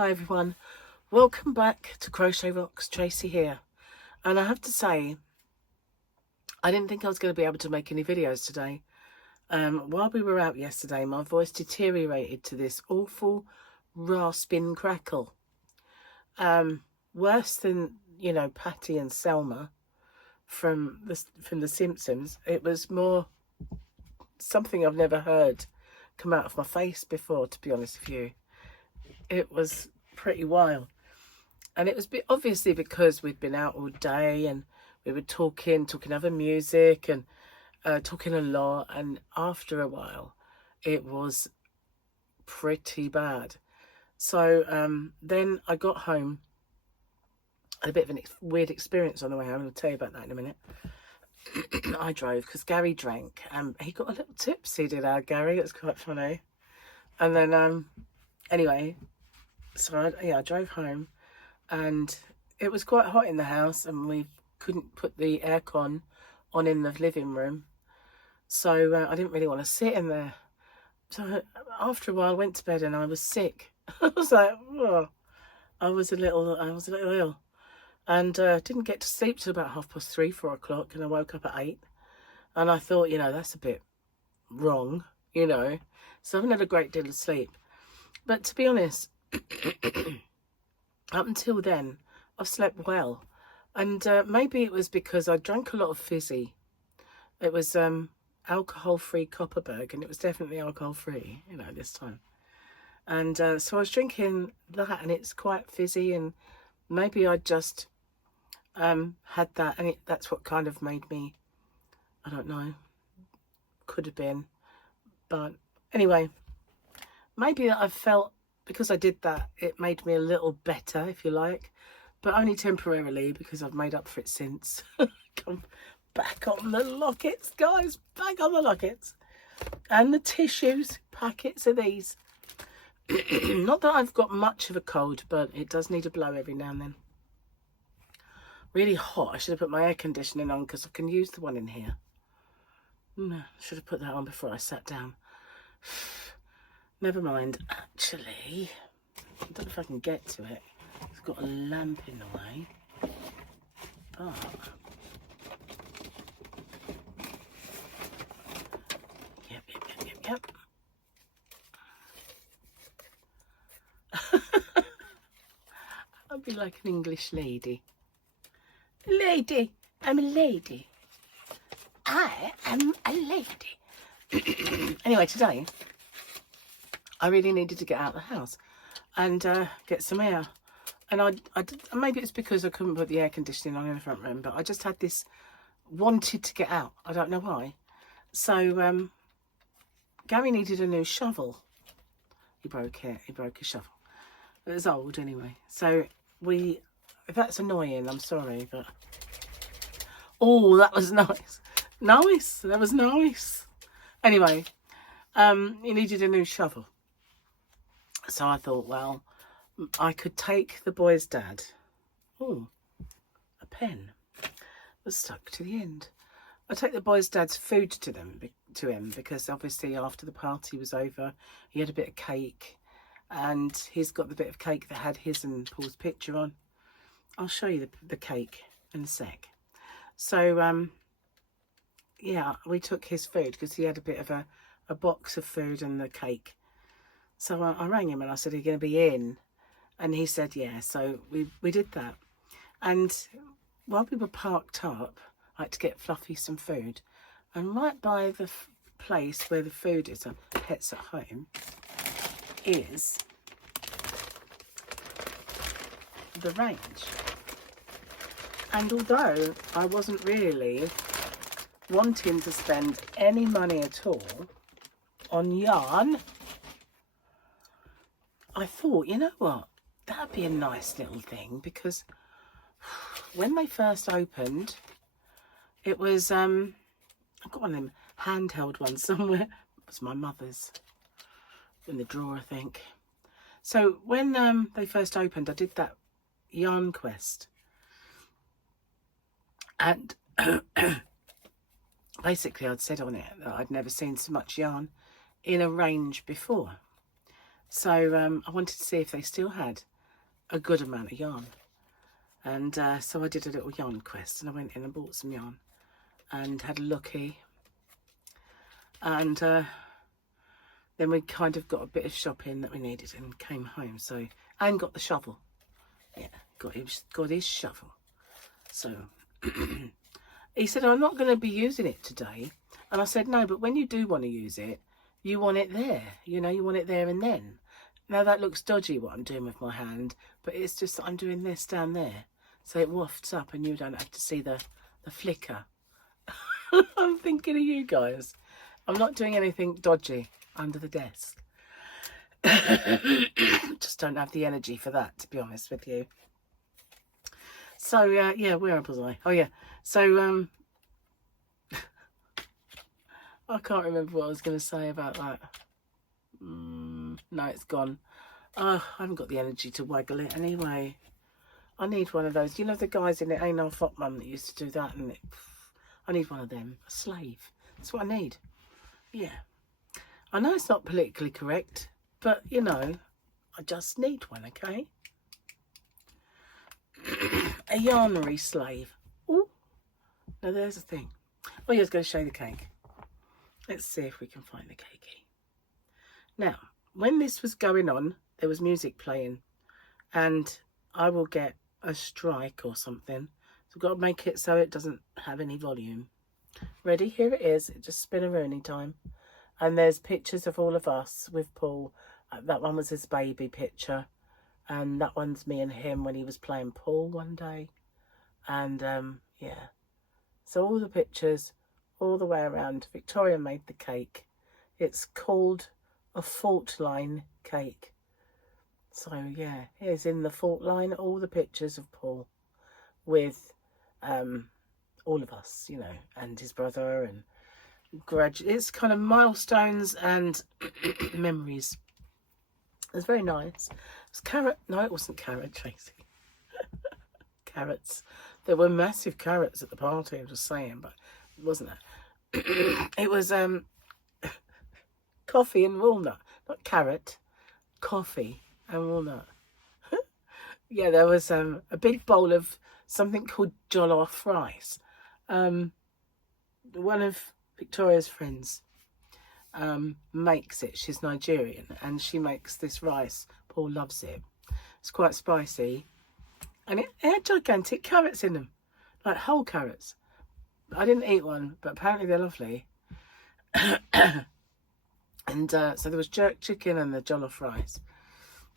Hi everyone, welcome back to Crochet Rocks. Tracy here, and I have to say I didn't think I was going to be able to make any videos today. While we were out yesterday, my voice deteriorated to this awful rasping crackle, worse than, you know, Patty and Selma from the Simpsons. It was more something I've never heard come out of my face before, to be honest with you. It was pretty wild, and it was obviously because we'd been out all day and we were talking other music and talking a lot, and after a while it was pretty bad. So then I got home. I had a bit of a weird experience on the way home. I'll tell you about that in a minute. I drove because Gary drank and he got a little tipsy, did our Gary. It was quite funny. And then anyway, so I drove home, and it was quite hot in the house, and we couldn't put the aircon on in the living room, so I didn't really want to sit in there. So after a while I went to bed and I was sick. I was like, oh, I was a little ill, and didn't get to sleep till about 3:30, 4 o'clock, and I woke up at 8, and I thought, you know, that's a bit wrong, you know, so I haven't had a great deal of sleep. But to be honest, up until then I've slept well, and maybe it was because I drank a lot of fizzy. It was alcohol-free Copperberg, and it was definitely alcohol-free, you know, this time. And so I was drinking that, and it's quite fizzy, and maybe I just had that, and that's what kind of made me, I don't know, could have been. But anyway, maybe that I felt, because I did that, it made me a little better, if you like, but only temporarily, because I've made up for it since. Come back on the lockets, guys, back on the lockets. And the tissues, packets of these. Not that I've got much of a cold, but it does need a blow every now and then. Really hot. I should have put my air conditioning on, because I can use the one in here. I should have put that on before I sat down. Never mind. Actually, I don't know if I can get to it. It's got a lamp in the way. But yep. I'll be like an English lady. Lady, I'm a lady. I am a lady. Anyway, today I really needed to get out of the house and get some air. And I maybe it's because I couldn't put the air conditioning on in the front room, but I just had this wanted to get out. I don't know why. So Gary needed a new shovel. He broke it. He broke his shovel. It was old anyway. So if that's annoying, I'm sorry, but oh, that was nice. Nice. That was nice. Anyway, he needed a new shovel. So I thought, well, I could take the boy's dad. Oh, a pen was stuck to the end. I take the boy's dad's food to him because obviously after the party was over, he had a bit of cake, and he's got the bit of cake that had his and Paul's picture on. I'll show you the cake in a sec. So yeah, we took his food because he had a bit of a box of food and the cake. So I rang him and I said, are you going to be in? And he said, yeah. So we did that. And while we were parked up, I had to get Fluffy some food. And right by the place where the food is, Pets at Home, is the range. And although I wasn't really wanting to spend any money at all on yarn, I thought, you know what, that'd be a nice little thing, because when they first opened, it was I've got one of them handheld ones somewhere. It was my mother's in the drawer, I think. So when they first opened, I did that yarn quest, and basically I'd said on it that I'd never seen so much yarn in a range before. So I wanted to see if they still had a good amount of yarn. And so I did a little yarn quest, and I went in and bought some yarn and had a looky. And then we kind of got a bit of shopping that we needed and came home. So, and got the shovel. Yeah, got his shovel. So he said, I'm not going to be using it today. And I said, no, but when you do want to use it, you want it there. You know, you want it there and then. Now that looks dodgy what I'm doing with my hand, but it's just that I'm doing this down there. So it wafts up and you don't have to see the flicker. I'm thinking of you guys. I'm not doing anything dodgy under the desk. Just don't have the energy for that, to be honest with you. So, yeah, where was I? Oh, yeah. So, I can't remember what I was going to say about that. No, it's gone. I haven't got the energy to waggle it anyway. I need one of those. You know the guys in It Ain't Half Hot Mum that used to do that? And I need one of them. A slave. That's what I need. Yeah. I know it's not politically correct, but, you know, I just need one, okay? A yarnery slave. Ooh. Now, there's a thing. Oh, yeah, I was going to show you the cake. Let's see if we can find the cakey. Now, when this was going on, there was music playing. And I will get a strike or something. So I've got to make it so it doesn't have any volume. Ready? Here it is. It just spin-a-rooney time. And there's pictures of all of us with Paul. That one was his baby picture. And that one's me and him when he was playing Paul one day. And, yeah. So all the pictures, all the way around. Victoria made the cake. It's called a fault line cake. So, yeah, here's in the fault line all the pictures of Paul with all of us, you know, and his brother and it's kind of milestones and memories. It was very nice. It was carrot. No, it wasn't carrot, Tracy. Carrots. There were massive carrots at the party, I'm just saying, but it wasn't that. It was coffee and walnut. Not carrot. Coffee and walnut. Yeah, there was a big bowl of something called jollof rice. One of Victoria's friends makes it. She's Nigerian and she makes this rice. Paul loves it. It's quite spicy and it had gigantic carrots in them, like whole carrots. I didn't eat one, but apparently they're lovely. And so there was jerk chicken and the jollof rice,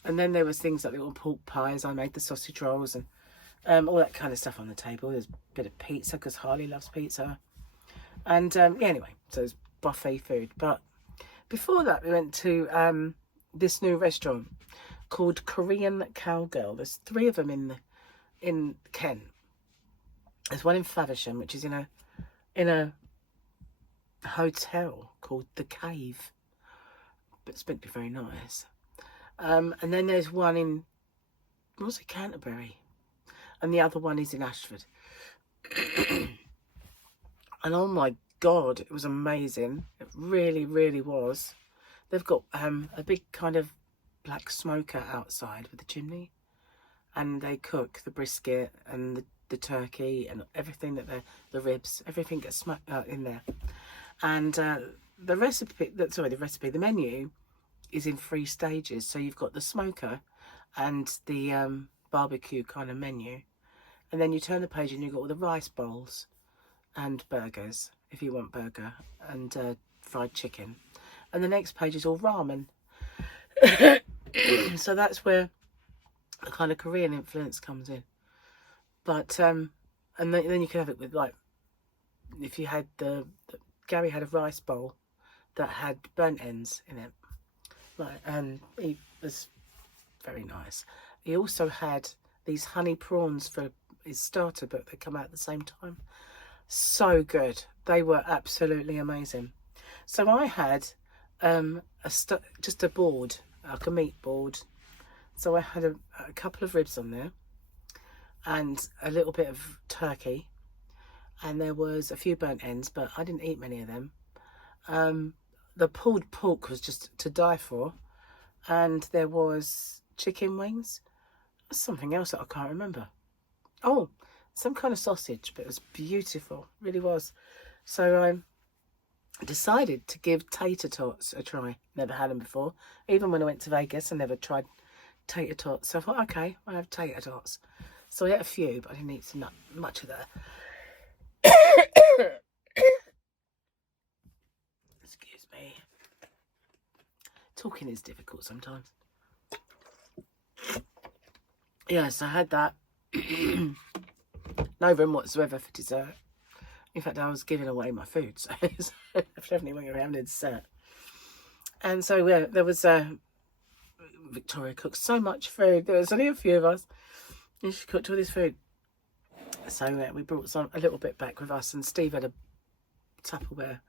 and then there was things like little pork pies. I made the sausage rolls and all that kind of stuff on the table. There's a bit of pizza because Harley loves pizza. And yeah, anyway, so it's buffet food. But before that, we went to this new restaurant called Korean Cowgirl. There's 3 of them in Kent. There's one in Faversham, which is in a hotel called The Cave. But it's meant to be very nice. And then there's one in, what's it, Canterbury? And the other one is in Ashford. And oh my God, it was amazing. It really, really was. They've got a big kind of black smoker outside with a chimney. And they cook the brisket and the turkey and everything that the ribs, everything gets smoked in there. And the menu is in 3 stages. So you've got the smoker and the barbecue kind of menu. And then you turn the page and you've got all the rice bowls and burgers, if you want burger, and fried chicken. And the next page is all ramen. So that's where the kind of Korean influence comes in. But, and then you can have it with, like, if you had Gary had a rice bowl that had burnt ends in it. Like, and he was very nice. He also had these honey prawns for his starter, but they come out at the same time. So good. They were absolutely amazing. So I had just a board, like a meat board. So I had a couple of ribs on there and a little bit of turkey. And there was a few burnt ends, but I didn't eat many of them. The pulled pork was just to die for. And there was chicken wings. was something else that I can't remember. Oh, some kind of sausage, but it was beautiful, really was. So I decided to give tater tots a try. Never had them before. Even when I went to Vegas, I never tried tater tots. So I thought, okay, I'll have tater tots. So I ate a few, but I didn't eat much of that. Excuse me. Talking is difficult sometimes. Yes, I had that. No room whatsoever for dessert. In fact, I was giving away my food, so definitely when you're having a dessert. And so yeah, there was Victoria cooked so much food. There was only a few of us, and she cooked all this food. So we brought a little bit back with us, and Steve had a Tupperware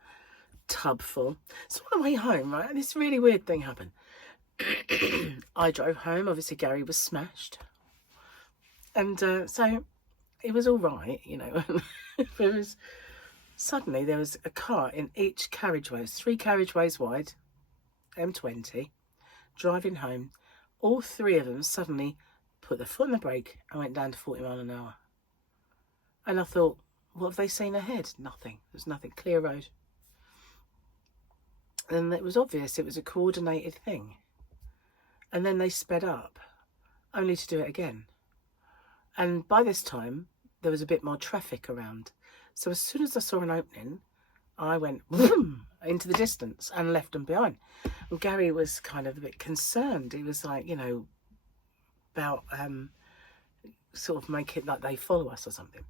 tub full. So on the way home, right, this really weird thing happened. I drove home. Obviously, Gary was smashed, and so it was all right, you know. Suddenly there was a car in each carriageway. It was 3 carriageways wide, M20, driving home. All 3 of them suddenly put their foot on the brake and went down to 40 miles an hour. And I thought, what have they seen ahead? Nothing. There's nothing. Clear road. And it was obvious it was a coordinated thing. And then they sped up, only to do it again. And by this time, there was a bit more traffic around. So as soon as I saw an opening, I went vroom, into the distance and left them behind. And Gary was kind of a bit concerned. He was like, you know, about sort of make it like they follow us or something.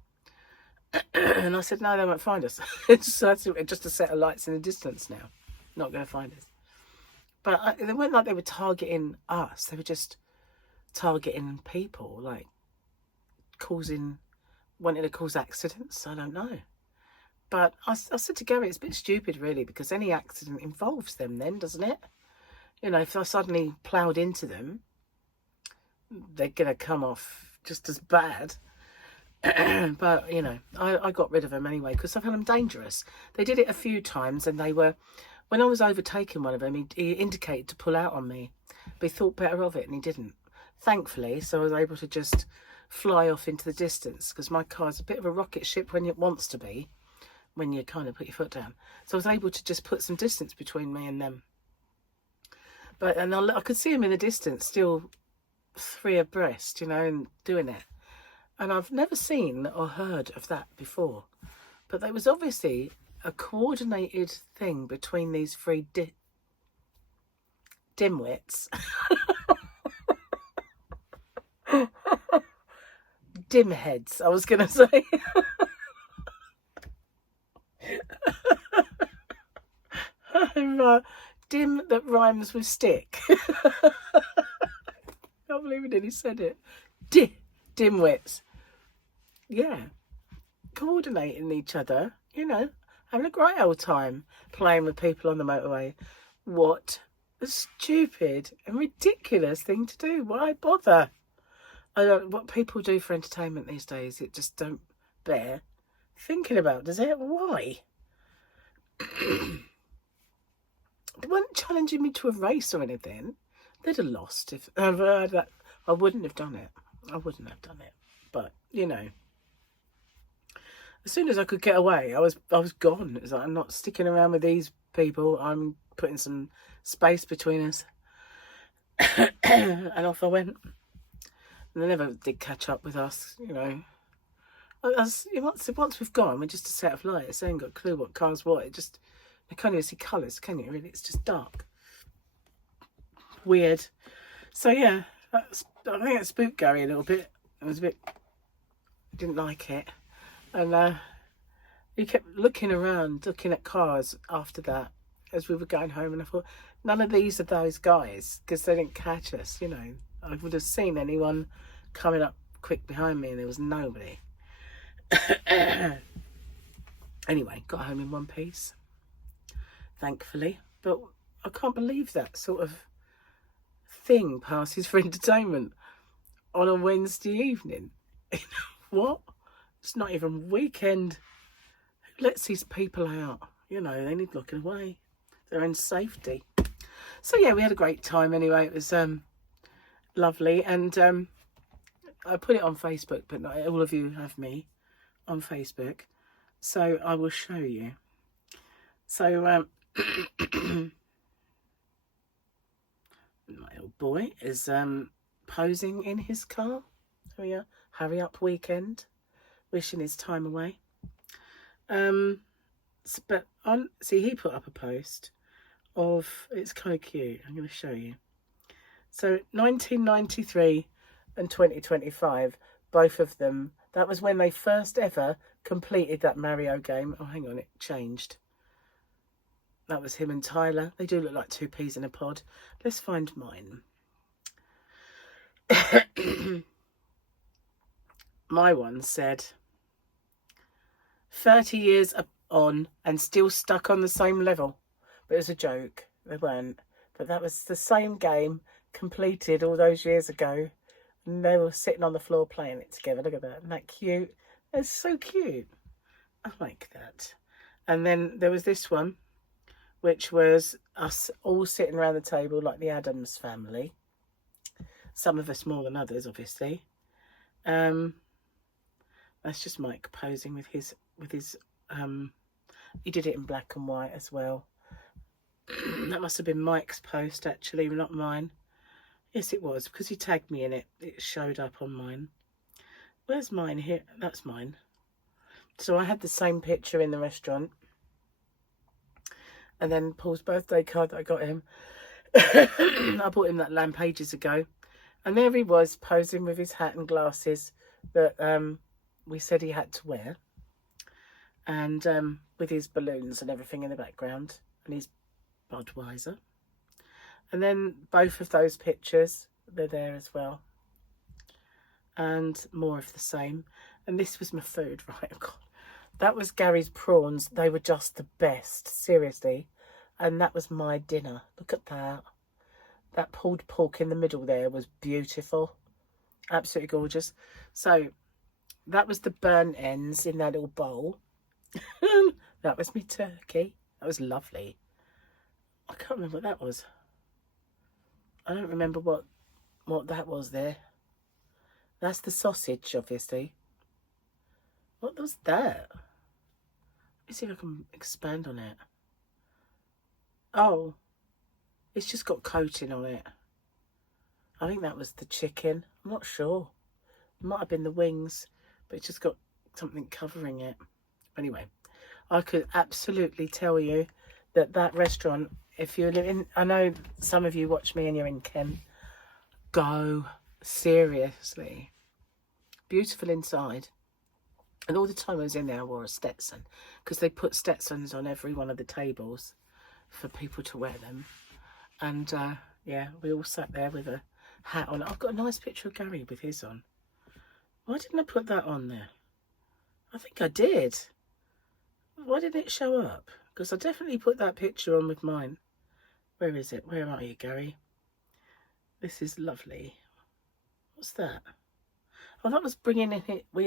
And I said, no, they won't find us. It's just a set of lights in the distance now. Not going to find us. But they weren't like they were targeting us. They were just targeting people, like wanting to cause accidents. I don't know. But I said to Gary, it's a bit stupid, really, because any accident involves them then, doesn't it? You know, if I suddenly ploughed into them, they're going to come off just as bad. But, you know, I got rid of them anyway because I found them dangerous. They did it a few times, and they were... When I was overtaking one of them, he indicated to pull out on me. But he thought better of it, and he didn't. Thankfully, so I was able to just fly off into the distance, because my car's a bit of a rocket ship when it wants to be, when you kind of put your foot down. So I was able to just put some distance between me and them. But I could see them in the distance, still 3 abreast, you know, and doing it. And I've never seen or heard of that before. But there was obviously a coordinated thing between these 3 dimwits. Dimheads, I was going to say. Dim that rhymes with stick. I can't believe he nearly said it. Dimwits. Yeah. Coordinating each other, you know, having a great old time playing with people on the motorway. What a stupid and ridiculous thing to do. Why bother? What people do for entertainment these days, it just don't bear thinking about, does it? Why? They weren't challenging me to a race or anything. They'd have lost if I heard that. I wouldn't have done it. I wouldn't have done it. But, you know, as soon as I could get away, I was gone. It was like, I'm not sticking around with these people. I'm putting some space between us. And off I went. And they never did catch up with us, you know. Once we've gone, we're just a set of lights. They ain't got a clue what car's what. You can't even see colours, can you, really? It's just dark. Weird. So, yeah, I think it spooked Gary a little bit. It was a bit... didn't like it. And he kept looking around, looking at cars after that as we were going home. And I thought, none of these are those guys, because they didn't catch us, you know. I would have seen anyone coming up quick behind me, and there was nobody. Anyway, got home in one piece, thankfully. But I can't believe that sort of thing passes for entertainment on a Wednesday evening. What? It's not even weekend. Who lets these people out? You know, they need looking away. Their own safety. So yeah, we had a great time anyway. It was lovely. And I put it on Facebook, but not all of you have me on Facebook, so I will show you. So my little boy is posing in his car. There we are. Hurry up weekend, wishing his time away. But see, he put up a post of, it's kind of cute. I'm going to show you. So 1993 and 2025, both of them, that was when they first ever completed that Mario game. Oh, hang on, it changed. That was him and Tyler. They do look like two peas in a pod. Let's find mine. My one said, 30 years on and still stuck on the same level. But it was a joke. They weren't. But that was the same game completed all those years ago. And they were sitting on the floor playing it together. Look at that. Isn't that cute? It's so cute. I like that. And then there was this one, which was us all sitting around the table like the Addams family. Some of us more than others, obviously. That's just Mike posing with his he did it in black and white as well. That must have been Mike's post, actually, not mine. Yes, it was, because he tagged me in it. It showed up on mine. Where's mine here? That's mine. So I had the same picture in the restaurant. And then Paul's birthday card that I got him. I bought him that lamp ages ago. And there he was, posing with his hat and glasses that we said he had to wear. And with his balloons and everything in the background. And his Budweiser. And then both of those pictures, they're there as well. And more of the same. And this was my food, right? Oh God. That was Gary's prawns. They were just the best, seriously. And that was my dinner. Look at that. That pulled pork in the middle there was beautiful. Absolutely gorgeous. So that was the burnt ends in that little bowl. That was me turkey. That was lovely. I can't remember what that was. I don't remember what that was there. That's the sausage, obviously. What was that? Let me see if I can expand on it. Oh, it's just got coating on it. I think that was the chicken. I'm not sure. It might have been the wings, but it's just got something covering it. Anyway, I could absolutely tell you that that restaurant, if you're in, I know some of you watch me and you're in Kent, go, seriously. Beautiful inside. And all the time I was in there, I wore a Stetson, because they put Stetsons on every one of the tables for people to wear them. And yeah, we all sat there with a hat on. I've got a nice picture of Gary with his on. Why didn't I put that on there? I think I did. Why didn't it show up? Because I definitely put that picture on with mine. Where is it? Where are you, Gary? This is lovely. What's that? Oh, that was bringing in it. We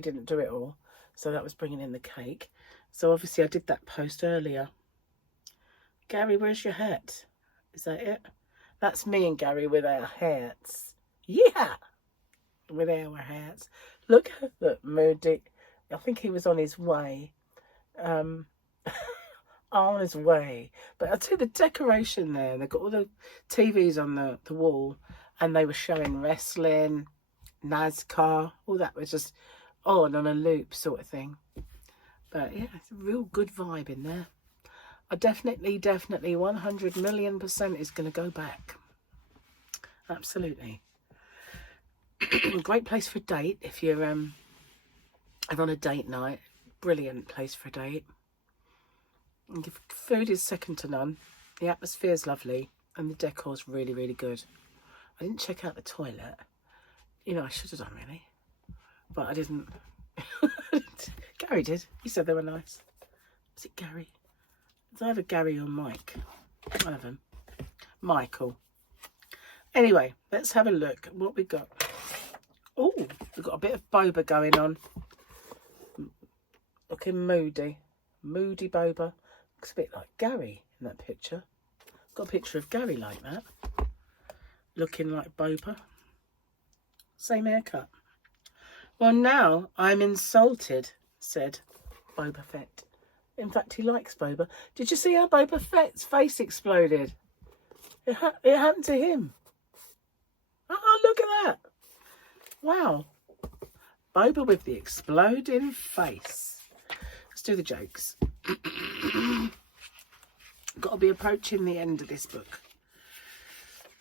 didn't do it all. So that was bringing in the cake. So obviously I did that post earlier. Gary, where's your hat? Is that it? That's me and Gary with our hats. Yeah! With our hats. Look, Moody. I think he was on his way. On his way. But I'll tell you, the decoration there, they've got all the TVs on the wall, and they were showing wrestling, NASCAR, all that was just on a loop sort of thing. But yeah, it's a real good vibe in there. I definitely 100 million% is going to go back. Absolutely. Great place for a date if you're on a date night. Brilliant place for a date. And the food is second to none. The atmosphere is lovely, and the decor's really, really good. I didn't check out the toilet. You know, I should have done, really, but I didn't. Gary did. He said they were nice. Was it Gary? It's either Gary or Mike. One of them. Michael. Anyway, let's have a look at what we got. Oh, we've got a bit of boba going on. Looking moody. Moody boba. Looks a bit like Gary in that picture. Got a picture of Gary like that. Looking like boba. Same haircut. Well, now I'm insulted, said Boba Fett. In fact, he likes Boba. Did you see how Boba Fett's face exploded? It happened to him. Oh, look at that. Wow. Boba with the exploding face. Let's do the jokes. Got to be approaching the end of this book.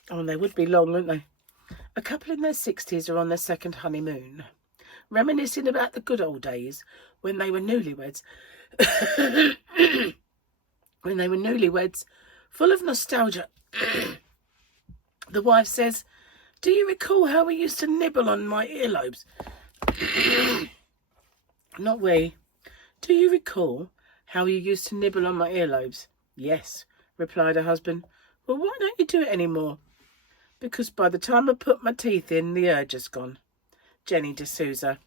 Oh, and they would be long, wouldn't they? A couple in their 60s are on their second honeymoon, reminiscing about the good old days when they were newlyweds. When they were newlyweds, full of nostalgia. The wife says, "Do you recall how we used to nibble on my earlobes?" Not we. "Do you recall how you used to nibble on my earlobes?" "Yes," replied her husband. "Well, why don't you do it anymore?" "Because by the time I put my teeth in, the urge is gone." Jenny D'Souza.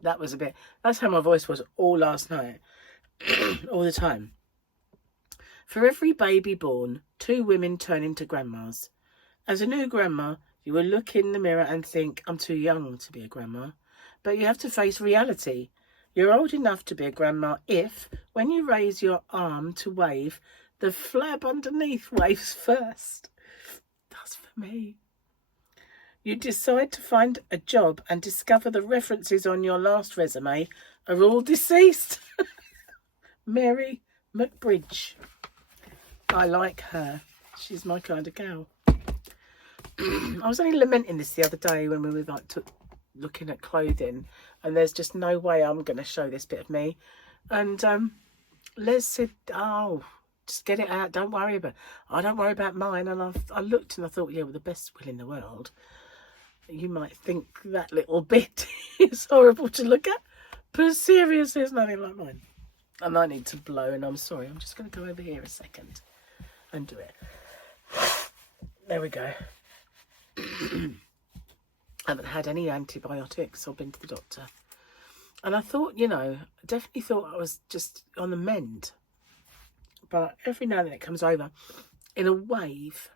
That's how my voice was all last night. All the time. For every baby born, 2 women turn into grandmas. As a new grandma, you will look in the mirror and think, "I'm too young to be a grandma." But you have to face reality. You're old enough to be a grandma if, when you raise your arm to wave, the flab underneath waves first. That's for me. You decide to find a job and discover the references on your last resume are all deceased. Mary McBridge. I like her. She's my kind of gal. I was only lamenting this the other day when we were looking at clothing, and there's just no way I'm going to show this bit of me. And Les said, "Oh, just get it out. Don't worry about it." I don't worry about mine. And I looked and I thought, yeah, with the best will in the world, you might think that little bit is horrible to look at, but seriously, it's nothing like mine. And I need to blow, and I'm sorry. I'm just going to go over here a second and do it. There we go. I haven't had any antibiotics or been to the doctor. And I thought, I definitely thought I was just on the mend. But every now and then it comes over in a wave.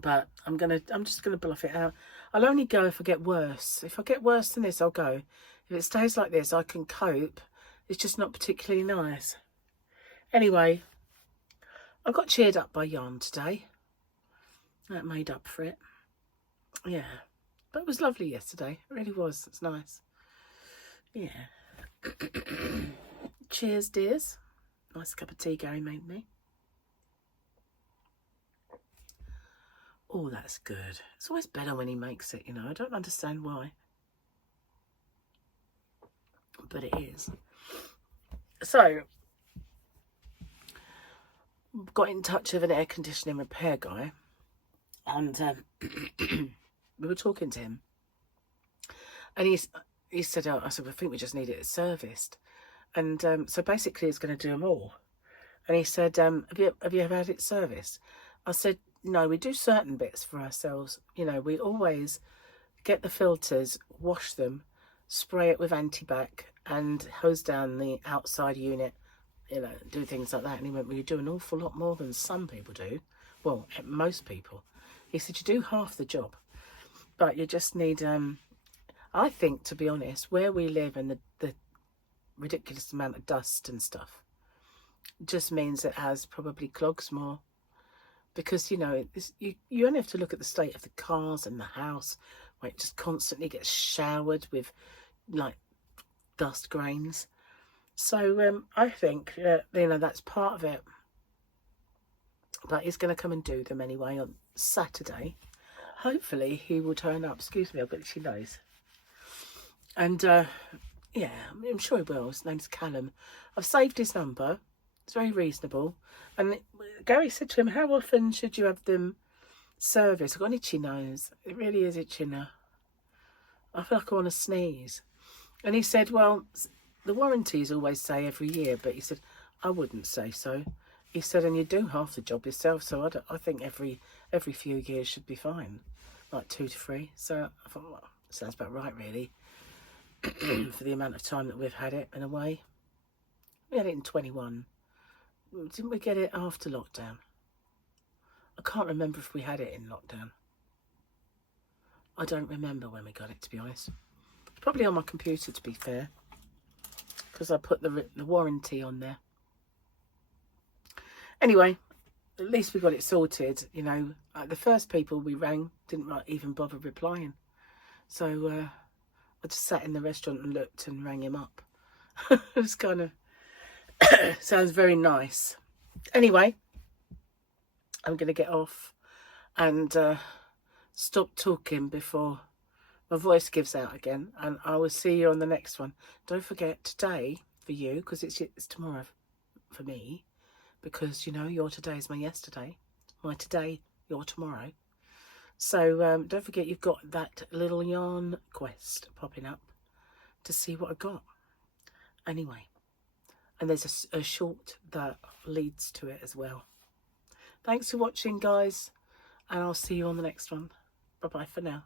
But I'm just gonna bluff it out. I'll only go if I get worse. If I get worse than this, I'll go. If it stays like this, I can cope. It's just not particularly nice. Anyway, I got cheered up by yarn today. That made up for it. Yeah. But it was lovely yesterday. It really was. It's nice. Yeah. Cheers, dears. Nice cup of tea Gary made me. Oh, that's good. It's always better when he makes it, I don't understand why. But it is. So, got in touch with an air conditioning repair guy. And we were talking to him. And he said, I said, "I think we just need it serviced." And so basically he's going to do them all. And he said, have you ever had it serviced? I said, "No, we do certain bits for ourselves. We always get the filters, wash them, spray it with antibac and hose down the outside unit, do things like that." And he went, "Well, you do an awful lot more than some people do." Well, most people. He said, "You do half the job, but you just need, I think, to be honest, where we live and the ridiculous amount of dust and stuff just means it has probably clogs more. Because, you only have to look at the state of the cars and the house, where it just constantly gets showered with, dust grains. So I think, that's part of it. But he's going to come and do them anyway on Saturday. Hopefully he will turn up. Excuse me, I've got itchy nose. And, yeah, I'm sure he will. His name's Callum. I've saved his number. It's very reasonable. And Gary said to him, "How often should you have them serviced?" I've got an itchy nose. It really is itchy now. I feel like I want to sneeze. And he said, "Well, the warranties always say every year," but he said, "I wouldn't say so." He said, "And you do half the job yourself, so I think every few years should be fine, like 2 to 3. So I thought, well, sounds about right, really, for the amount of time that we've had it in a way. We had it in 21. Didn't we get it after lockdown? I can't remember if we had it in lockdown. I don't remember when we got it, to be honest. Probably on my computer, to be fair, because I put the warranty on there. Anyway, at least we got it sorted. You know, the first people we rang didn't even bother replying. So I just sat in the restaurant and looked and rang him up. It was kind of, sounds very nice. Anyway, I'm going to get off and stop talking before my voice gives out again. And I will see you on the next one. Don't forget, today for you, because it's tomorrow for me, because, you know, your today is my yesterday. My today, your tomorrow. So don't forget, you've got that little yarn quest popping up to see what I got. Anyway, and there's a short that leads to it as well. Thanks for watching, guys, and I'll see you on the next one. Bye-bye for now.